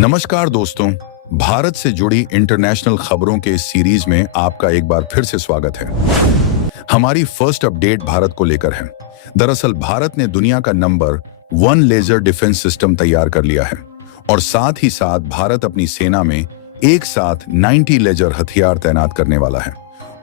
नमस्कार दोस्तों, भारत से जुड़ी इंटरनेशनल खबरों के इस सीरीज में आपका एक बार फिर से स्वागत है। हमारी फर्स्ट अपडेट भारत को लेकर है। दरअसल भारत ने दुनिया का नंबर 1 लेजर डिफेंस सिस्टम तैयार कर लिया है और साथ ही साथ भारत अपनी सेना में एक साथ 90 लेजर हथियार तैनात करने वाला है।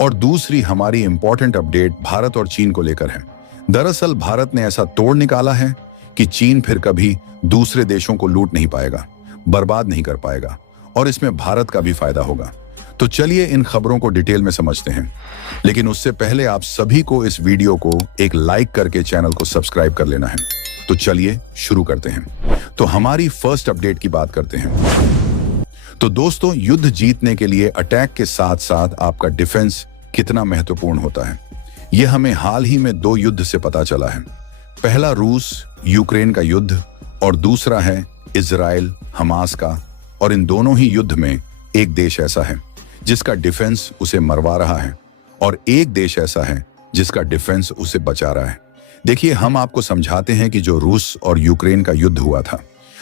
और दूसरी हमारी इंपॉर्टेंट अपडेट भारत और चीन को लेकर है। दरअसल भारत ने ऐसा तोड़ निकाला है कि चीन फिर कभी दूसरे देशों को लूट नहीं पाएगा, बर्बाद नहीं कर पाएगा और इसमें भारत का भी फायदा होगा। तो चलिए इन खबरों को डिटेल में समझते हैं, लेकिन उससे पहले आप सभी को इस वीडियो को एक लाइक करके चैनल को सब्सक्राइब कर लेना है। तो चलिए शुरू करते हैं। तो हमारी फर्स्ट अपडेट की बात करते हैं। तो दोस्तों, युद्ध जीतने के लिए अटैक के साथ साथ आपका डिफेंस कितना महत्वपूर्ण होता है, यह हमें हाल ही में 2 युद्ध से पता चला है। पहला रूस यूक्रेन का युद्ध और दूसरा है इजराइल हमास का। और इन दोनों ही युद्ध में एक देश ऐसा है जिसका डिफेंस उसे मरवा रहा है और एक देश ऐसा है जिसका डिफेंस उसे बचा रहा है। देखिए, हम आपको समझाते हैं कि जो रूस और यूक्रेन का युद्ध हुआ था,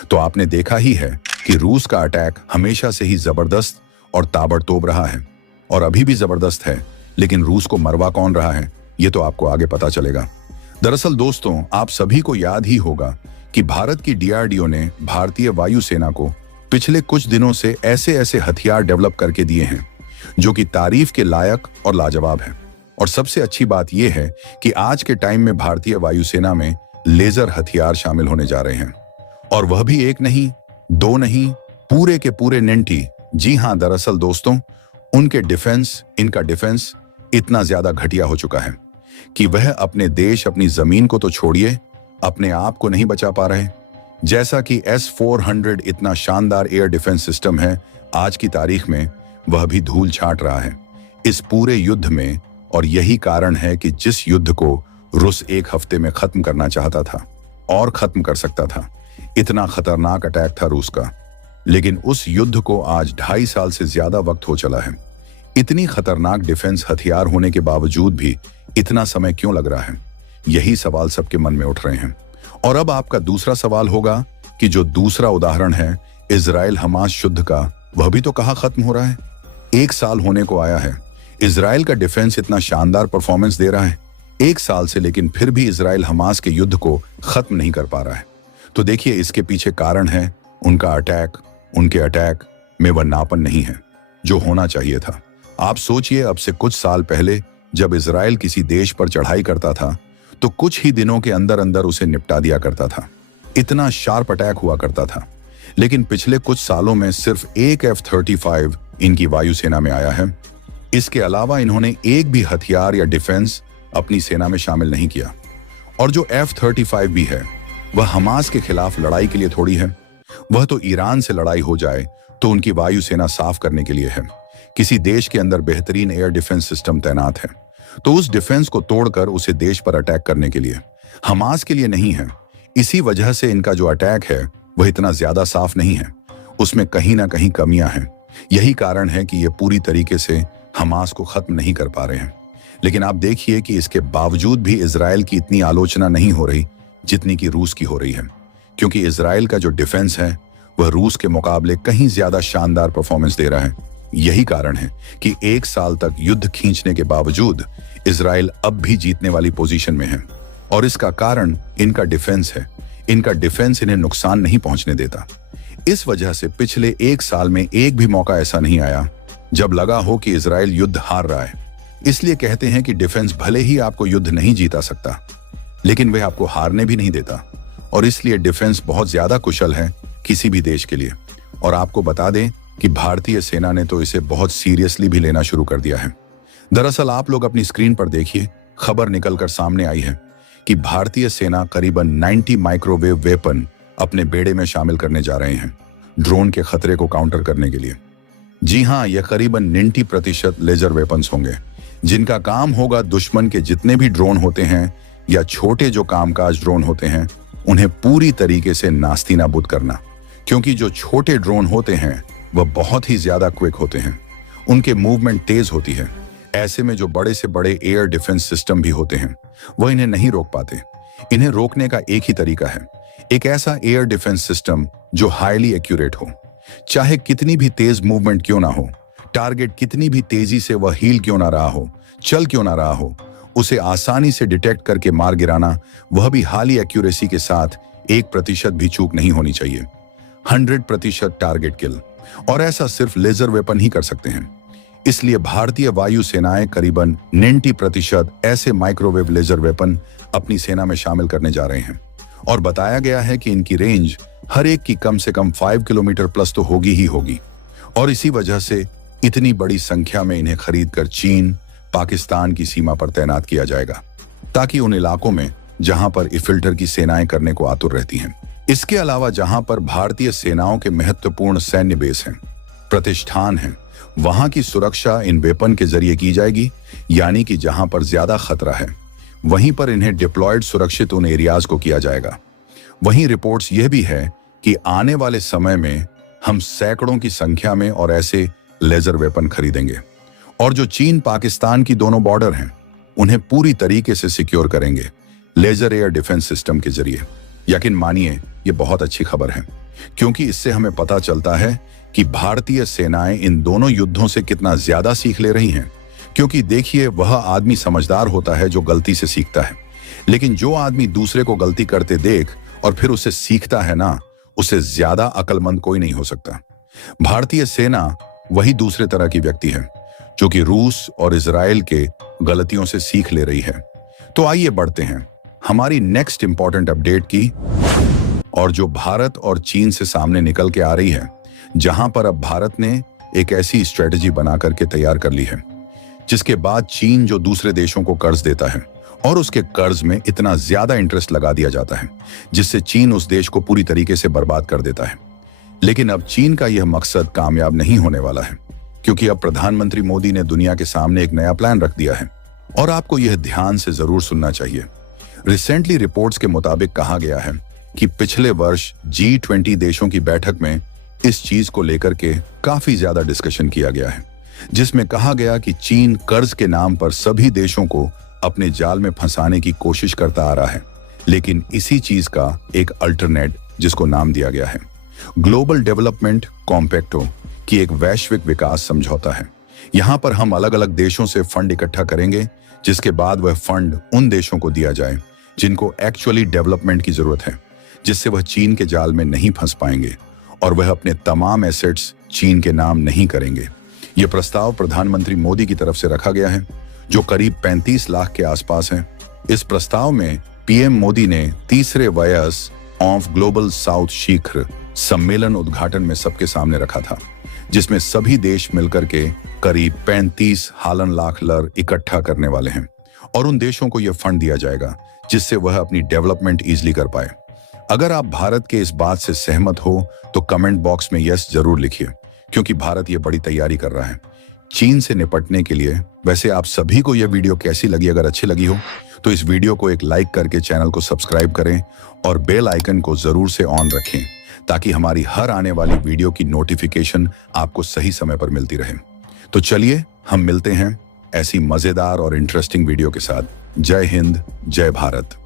तो आपने देखा ही है कि रूस का अटैक हमेशा से ही जबरदस्त और ताबड़तोड़ रहा है और अभी भी जबरदस्त है, लेकिन रूस को मरवा कौन रहा है ये तो आपको आगे पता चलेगा। दरअसल दोस्तों, आप सभी को याद ही होगा कि भारत की डीआरडीओ ने भारतीय वायुसेना को पिछले कुछ दिनों से ऐसे ऐसे हथियार डेवलप करके दिए हैं जो कि तारीफ के लायक और लाजवाब है। और सबसे अच्छी बात यह है कि आज के टाइम में भारतीय वायुसेना में लेजर हथियार शामिल होने जा रहे हैं, और वह भी एक नहीं, 2 नहीं, पूरे के पूरे 90। जी हां, दरअसल दोस्तों, इनका डिफेंस इतना ज्यादा घटिया हो चुका है कि वह अपने देश, अपनी जमीन को तो छोड़िए, अपने आप को नहीं बचा पा रहे। जैसा कि S-400 इतना शानदार एयर डिफेंस सिस्टम है, आज की तारीख में वह भी धूल छाट रहा है इस पूरे युद्ध में। और यही कारण है कि जिस युद्ध को रूस 1 हफ्ते में खत्म करना चाहता था और खत्म कर सकता था, इतना खतरनाक अटैक था रूस का, लेकिन उस युद्ध को आज 2.5 साल से ज्यादा वक्त हो चला है। इतनी खतरनाक डिफेंस हथियार होने के बावजूद भी इतना समय क्यों लग रहा है, यही सवाल सबके मन में उठ रहे हैं। और अब आपका दूसरा सवाल होगा कि जो दूसरा उदाहरण है इजराइल हमास युद्ध का, वह भी तो कहां खत्म हो रहा है। 1 साल होने को आया है, इजराइल का डिफेंस इतना शानदार परफॉर्मेंस दे रहा है 1 साल से, लेकिन फिर भी इजराइल हमास के युद्ध को खत्म नहीं कर पा रहा है। तो देखिए, इसके पीछे कारण है उनका अटैक। उनके अटैक में वह नापन नहीं है जो होना चाहिए था। आप सोचिए, अब से कुछ साल पहले जब इजराइल किसी देश पर चढ़ाई करता था तो कुछ ही दिनों के अंदर अंदर उसे निपटा दिया करता था, इतना शार्प अटैक हुआ करता था। लेकिन पिछले कुछ सालों में सिर्फ एक F-35 इनकी वायुसेना में आया है। इसके अलावा इन्होंने एक भी हथियार या डिफेंस अपनी सेना में शामिल नहीं किया। और जो F-35 भी है, वह हमास के खिलाफ लड़ाई के लिए थोड़ी है, वह तो ईरान से लड़ाई हो जाए तो उनकी वायुसेना साफ करने के लिए है। किसी देश के अंदर बेहतरीन एयर डिफेंस सिस्टम तैनात है तो उस डिफेंस को तोड़कर उसे देश पर अटैक करने के लिए, हमास के लिए नहीं है। इसी वजह से इनका जो अटैक है वह इतना ज्यादा साफ नहीं है, उसमें कहीं ना कहीं कमियां हैं। यही कारण है कि ये पूरी तरीके से हमास को खत्म नहीं कर पा रहे हैं। लेकिन आप देखिए कि इसके बावजूद भी इजराइल की इतनी आलोचना नहीं हो रही जितनी कि रूस की हो रही है, क्योंकि इजराइल का जो डिफेंस है वह रूस के मुकाबले कहीं ज्यादा शानदार परफॉर्मेंस दे रहा है। यही कारण है कि 1 साल तक युद्ध खींचने के बावजूद इजराइल अब भी जीतने वाली पोजीशन में है। और इसका कारण इनका डिफेंस है। इनका डिफेंस इन्हें नुकसान नहीं पहुंचने देता। इस वजह से पिछले 1 साल में एक भी मौका ऐसा नहीं आया जब लगा हो कि इजराइल युद्ध हार रहा है। इसलिए कहते हैं कि डिफेंस भले ही आपको युद्ध नहीं जीता सकता, लेकिन वह आपको हारने भी नहीं देता। और इसलिए डिफेंस बहुत ज्यादा कुशल है किसी भी देश के लिए। और आपको बता दें कि भारतीय सेना ने तो इसे बहुत सीरियसली भी लेना शुरू कर दिया है। दरअसल आप लोग अपनी स्क्रीन पर देखिए, खबर निकलकर सामने आई है कि भारतीय सेना करीबन 90 माइक्रोवेव वेपन अपने बेड़े में शामिल करने जा रहे हैं ड्रोन के खतरे को काउंटर करने के लिए। जी हां, यह करीबन 90% लेजर वेपन्स होंगे जिनका काम होगा दुश्मन के जितने भी ड्रोन होते हैं या छोटे जो कामकाज ड्रोन होते हैं उन्हें पूरी तरीके से नास्ती नाबूद करना। क्योंकि जो छोटे ड्रोन होते हैं वह बहुत ही ज्यादा क्विक होते हैं, उनके मूवमेंट तेज होती है। ऐसे में जो बड़े से बड़े एयर डिफेंस सिस्टम भी होते हैं वह इन्हें नहीं रोक पाते। इन्हें रोकने का एक ही तरीका है, एक ऐसा एयर डिफेंस सिस्टम जो हाईली एक्यूरेट हो, चाहे कितनी भी तेज मूवमेंट क्यों ना हो, टारगेट कितनी भी तेजी से वह हील क्यों ना रहा हो, चल क्यों ना रहा हो, उसे आसानी से डिटेक्ट करके मार गिराना, वह भी हाई एक्यूरेसी के साथ 1% भी चूक नहीं होनी चाहिए। 100% टारगेट किल, और ऐसा सिर्फ लेजर वेपन ही कर सकते हैं। इसलिए भारतीय वायु सेनाएं करीबन 90% ऐसे माइक्रोवेव लेजर वेपन अपनी सेना में शामिल करने जा रहे हैं, और बताया गया है कि इनकी रेंज हर एक की कम से कम 5 किलोमीटर प्लस तो होगी ही होगी। और इसी वजह से इतनी बड़ी संख्या में इन्हें खरीदकर चीन, पाकिस्तान की सीमा पर तैनात किया जाएगा, ताकि उन इलाकों में जहां पर इफिल्टर की सेनाएं करने को आतुर रहती हैं। इसके अलावा जहां पर भारतीय सेनाओं के महत्वपूर्ण सैन्य बेस हैं, प्रतिष्ठान हैं, वहां की सुरक्षा इन वेपन के जरिए की जाएगी, यानी कि जहां पर ज्यादा खतरा है वहीं पर इन्हें डिप्लॉयड सुरक्षित उन एरियाज को किया जाएगा। वहीं रिपोर्ट्स यह भी है कि आने वाले समय में हम सैकड़ों की संख्या में और ऐसे लेजर वेपन खरीदेंगे, और जो चीन पाकिस्तान की दोनों बॉर्डर हैं उन्हें पूरी तरीके से सिक्योर करेंगे लेजर एयर डिफेंस सिस्टम के जरिए। यकीन मानिए ये बहुत अच्छी खबर है, क्योंकि इससे हमें पता चलता है कि भारतीय सेनाएं इन दोनों युद्धों से कितना ज्यादा सीख ले रही हैं। क्योंकि देखिए, वह आदमी समझदार होता है जो गलती से सीखता है, लेकिन जो आदमी दूसरे को गलती करते देख और फिर उसे सीखता है ना, उससे ज्यादा अक्लमंद कोई नहीं हो सकता। भारतीय सेना वही दूसरे तरह की व्यक्ति है जो कि रूस और इजराइल के गलतियों से सीख ले रही है। तो आइए बढ़ते हैं हमारी नेक्स्ट इंपॉर्टेंट अपडेट की, और जो भारत और चीन से सामने निकल के आ रही है, जहां पर अब भारत ने एक ऐसी स्ट्रेटजी बना करके तैयार कर ली है जिसके बाद चीन जो दूसरे देशों को कर्ज देता है और उसके कर्ज में इतना ज्यादा इंटरेस्ट लगा दिया जाता है जिससे चीन उस देश को पूरी तरीके से बर्बाद कर देता है। लेकिन अब चीन का यह मकसद कामयाब नहीं होने वाला है, क्योंकि अब प्रधानमंत्री मोदी ने दुनिया के सामने एक नया प्लान रख दिया है, और आपको यह ध्यान से जरूर सुनना चाहिए। रिसेंटली रिपोर्ट्स के मुताबिक कहा गया है कि पिछले वर्ष G20 देशों की बैठक में इस चीज को लेकर के काफी ज्यादा डिस्कशन किया गया है, जिसमें कहा गया कि चीन कर्ज के नाम पर सभी देशों को अपने जाल में फंसाने की कोशिश करता आ रहा है। लेकिन इसी चीज का एक अल्टरनेट, जिसको नाम दिया गया है ग्लोबल डेवलपमेंट कॉम्पैक्टो, की एक वैश्विक विकास समझौता है। यहाँ पर हम अलग अलग देशों से फंड इकट्ठा करेंगे, जिसके बाद वह फंड उन देशों को दिया जाए जिनको एक्चुअली डेवलपमेंट की जरूरत है, जिससे वह चीन के जाल में नहीं फंस पाएंगे और वह अपने तमाम एसेट्स चीन के नाम नहीं करेंगे। यह प्रस्ताव प्रधानमंत्री मोदी की तरफ से रखा गया है, जो करीब 35 लाख के आसपास है। इस प्रस्ताव में पीएम मोदी ने तीसरे वयस ऑफ ग्लोबल साउथ शिखर सम्मेलन उद्घाटन में सबके सामने रखा था, जिसमें सभी देश मिलकर के करीब 35 लाख डॉलर इकट्ठा करने वाले हैं, और उन देशों को यह फंड दिया जाएगा जिससे वह अपनी डेवलपमेंट इजीली कर पाए। अगर आप भारत के इस बात से सहमत हो तो कमेंट बॉक्स में यस जरूर लिखिए, क्योंकि भारत ये बड़ी तैयारी कर रहा है चीन से निपटने के लिए। वैसे आप सभी को यह वीडियो कैसी लगी? अगर अच्छी लगी हो तो इस वीडियो को एक लाइक करके चैनल को सब्सक्राइब करें और बेल आइकन को जरूर से ऑन रखें, ताकि हमारी हर आने वाली वीडियो की नोटिफिकेशन आपको सही समय पर मिलती रहे। तो चलिए हम मिलते हैं ऐसी मजेदार और इंटरेस्टिंग वीडियो के साथ। जय हिंद, जय भारत।